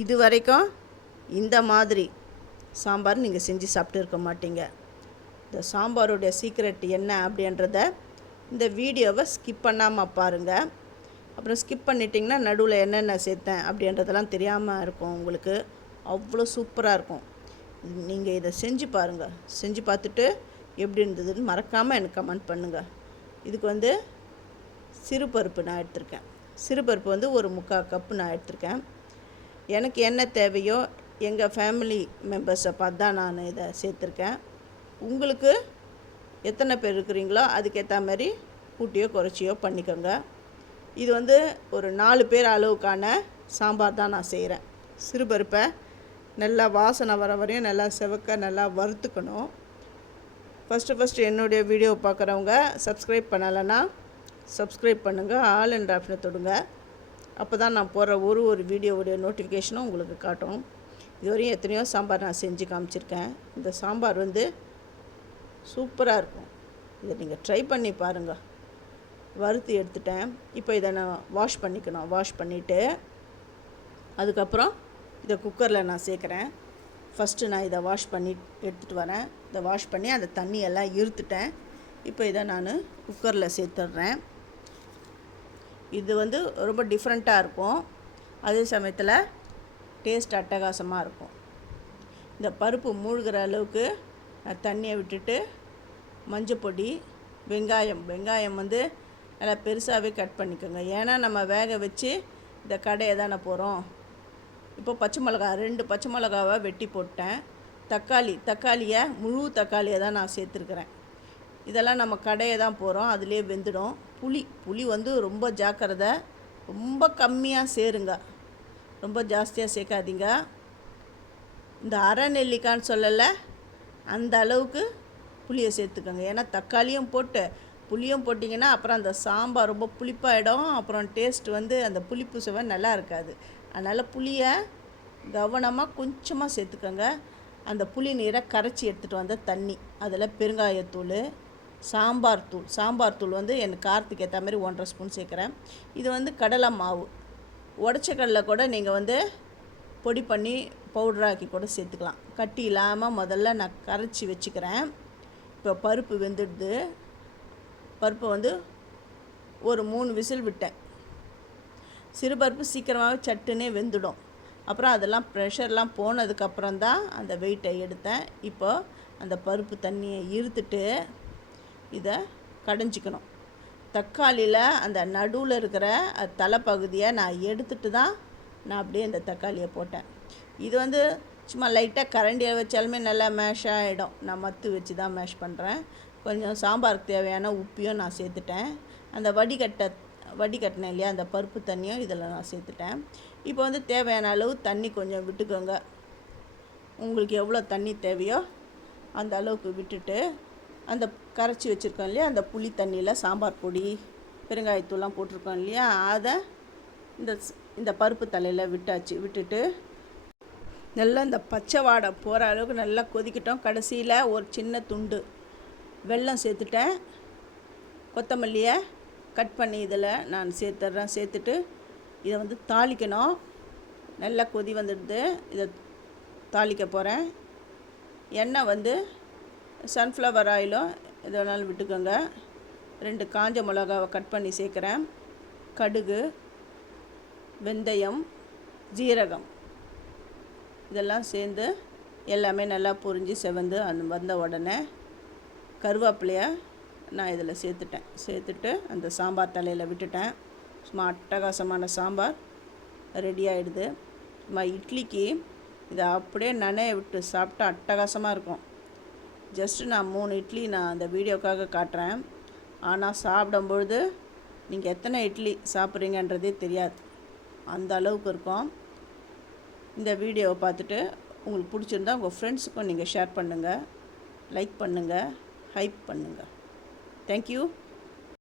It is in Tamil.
இது வரைக்கும் இந்த மாதிரி சாம்பார் நீங்கள் செஞ்சு சாப்பிட்டு இருக்க மாட்டீங்க. இந்த சாம்பாருடைய சீக்ரெட் என்ன அப்படின்றத இந்த வீடியோவை ஸ்கிப் பண்ணாமல் பாருங்கள். அப்புறம் ஸ்கிப் பண்ணிட்டிங்கன்னா நடுவில் என்னென்ன சேர்த்தேன் அப்படின்றதெல்லாம் தெரியாமல் இருக்கும் உங்களுக்கு. அவ்வளோ சூப்பராக இருக்கும். நீங்கள் இதை செஞ்சு பாருங்கள். செஞ்சு பார்த்துட்டு எப்படி இருந்ததுன்னு மறக்காமல் எனக்கு கமெண்ட் பண்ணுங்கள். இதுக்கு சிறுபருப்பு நான் எடுத்திருக்கேன். சிறுபருப்பு ஒரு 3/4 கப்பு நான் எடுத்திருக்கேன். எனக்கு என்ன தேவையோ எங்கள் ஃபேமிலி மெம்பர்ஸை பார்த்து தான் நான் இதை சேர்த்துருக்கேன். உங்களுக்கு எத்தனை பேர் இருக்கிறீங்களோ அதுக்கேற்ற மாதிரி கூட்டியோ குறைச்சியோ பண்ணிக்கோங்க. இது ஒரு 4 பேர் அளவுக்கான சாம்பார் தான் நான் செய்கிறேன். சிறுபருப்பை நல்லா வாசனை வர வரையும் நல்லா செவக்க நல்லா வறுத்துக்கணும். ஃபஸ்ட்டு என்னுடைய வீடியோ பார்க்குறவங்க சப்ஸ்கிரைப் பண்ணலைன்னா சப்ஸ்கிரைப் பண்ணுங்கள். ஆல் என்ற ஆப்ஷனை தொடுங்க. அப்போ தான் நான் போடுற ஒரு வீடியோவுடைய நோட்டிஃபிகேஷனும் உங்களுக்கு காட்டும். இதுவரையும் எத்தனையோ சாம்பார் நான் செஞ்சு காமிச்சிருக்கேன். இந்த சாம்பார் சூப்பராக இருக்கும். இதை நீங்கள் ட்ரை பண்ணி பாருங்கள். வறுத்து எடுத்துட்டேன். இப்போ இதை நான் வாஷ் பண்ணிக்கணும். வாஷ் பண்ணிவிட்டு அதுக்கப்புறம் இதை குக்கரில் நான் சேர்க்குறேன். ஃபஸ்ட்டு நான் இதை வாஷ் பண்ணி எடுத்துகிட்டு வரேன். இதை வாஷ் பண்ணி அந்த தண்ணியெல்லாம் இருத்துட்டேன். இப்போ இதை நான் குக்கரில் சேர்த்துட்றேன். இது ரொம்ப டிஃப்ரெண்ட்டாக இருக்கும். அதே சமயத்தில் டேஸ்ட் அட்டகாசமாக இருக்கும். இந்த பருப்பு மூழ்கிற அளவுக்கு நான் தண்ணியை விட்டுட்டு மஞ்சப்பொடி, வெங்காயம் நல்லா பெருசாகவே கட் பண்ணிக்கோங்க. ஏன்னா நம்ம வேக வச்சு இந்த கடையை தானே போகிறோம். இப்போ பச்சை மிளகா 2 பச்சை மிளகாவை வெட்டி போட்டேன். தக்காளியை முழு தக்காளியை தான் நான் சேர்த்துருக்குறேன். இதெல்லாம் நம்ம கடையை தான் போகிறோம், அதுலேயே வெந்துடும். புளி ரொம்ப ஜாக்கிரதை. ரொம்ப கம்மியாக சேருங்க, ரொம்ப ஜாஸ்தியாக சேர்க்காதீங்க. இந்த அரை நெல்லிக்கான்னு சொல்லலை, அந்த அளவுக்கு புளியை சேர்த்துக்கோங்க. ஏன்னா தக்காளியும் போட்டு புளியும் போட்டிங்கன்னா அப்புறம் அந்த சாம்பார் ரொம்ப புளிப்பாயிடும். அப்புறம் டேஸ்ட் அந்த புளிப்பு சுவை நல்லா இருக்காது. அதனால் புளியை கவனமாக கொஞ்சமாக சேர்த்துக்கோங்க. அந்த புளி நீரை கரைச்சி எடுத்துகிட்டு வந்த தண்ணி, அதில் பெருங்காயத்தூள், சாம்பார் தூள் எனக்கு காரத்துக்கு ஏற்ற மாதிரி 1.5 ஸ்பூன் சேர்க்குறேன். இது கடலை மாவு, உடச்ச கடலை கூட நீங்கள் பொடி பண்ணி பவுடராக்கி கூட சேர்த்துக்கலாம். கட்டி இல்லாமல் முதல்ல நான் கரைச்சி வச்சுக்கிறேன். இப்போ பருப்பு வெந்துடுது. பருப்பு ஒரு 3 விசில் விட்டேன். சிறுபருப்பு சீக்கிரமாகவே சட்டுன்னே வெந்துடும். அப்புறம் அதெல்லாம் ப்ரெஷர்லாம் போனதுக்கப்புறம் தான் அந்த வெயிட்டை எடுத்தேன். இப்போ அந்த பருப்பு தண்ணியை இருத்துட்டு இதை கடைஞ்சிக்கணும். தக்காளியில் அந்த நடுவில் இருக்கிற தலைப்பகுதியை நான் எடுத்துட்டு தான் நான் அப்படியே இந்த தக்காளியை போட்டேன். இது சும்மா லைட்டாக கரண்டியை வச்சாலுமே நல்லா மேஷ் ஆகிடும். நான் மத்து வச்சு தான் மேஷ் பண்ணுறேன். கொஞ்சம் சாம்பாருக்கு தேவையான உப்பையும் நான் சேர்த்துட்டேன். அந்த வடிகட்டினேன் இல்லையா, அந்த பருப்பு தண்ணியும் இதில் நான் சேர்த்துட்டேன். இப்போ தேவையான அளவு தண்ணி கொஞ்சம் விட்டுக்கோங்க. உங்களுக்கு எவ்வளோ தண்ணி தேவையோ அந்த அளவுக்கு விட்டுட்டு அந்த கரைச்சி வச்சுருக்கோம் இல்லையா, அந்த புளி தண்ணியில் சாம்பார் பொடி, பெருங்காயத்தூள்லாம் போட்டிருக்கோம் இல்லையா, அதை இந்த பருப்பு தலையில் விட்டுட்டு நல்லா இந்த பச்சை வாடை போகிற அளவுக்கு நல்லா கொதிக்கிட்டோம். கடைசியில் ஒரு சின்ன துண்டு வெல்லம் சேர்த்துட்டேன். கொத்தமல்லியை கட் பண்ணி இதில் நான் சேர்த்துட்றேன். சேர்த்துட்டு இதை தாளிக்கணும். நல்லா கொதி வந்துடுது. இதை தாளிக்க போகிறேன். எண்ணெய் சன்ஃப்ளவர் ஆயிலும் எது வேணாலும் விட்டுக்கோங்க. 2 காஞ்ச மிளகாவை கட் பண்ணி சேர்க்குறேன். கடுகு, வெந்தயம், ஜீரகம் இதெல்லாம் சேர்ந்து எல்லாமே நல்லா பொரிஞ்சு செவந்து வந்த உடனே கருவேப்பிலையை நான் இதில் சேர்த்துட்டு அந்த சாம்பார் தலையில் விட்டுட்டேன். சும்மா அட்டகாசமான சாம்பார் ரெடி ஆகிடுது. சும்மா இட்லிக்கு இதை அப்படியே நனைய விட்டு சாப்பிட்டா அட்டகாசமாக இருக்கும். ஜஸ்ட்டு நான் 3 இட்லி நான் அந்த வீடியோக்காக காட்டுறேன். ஆனால் சாப்பிடும்பொழுது நீங்கள் எத்தனை இட்லி சாப்பிட்றீங்கன்றதே தெரியாது, அந்த அளவுக்கு இருக்கும். இந்த வீடியோவை பார்த்துட்டு உங்களுக்கு பிடிச்சிருந்தா உங்கள் ஃப்ரெண்ட்ஸுக்கும் நீங்கள் ஷேர் பண்ணுங்கள், லைக் பண்ணுங்கள், ஹைப் பண்ணுங்கள். தேங்க்யூ.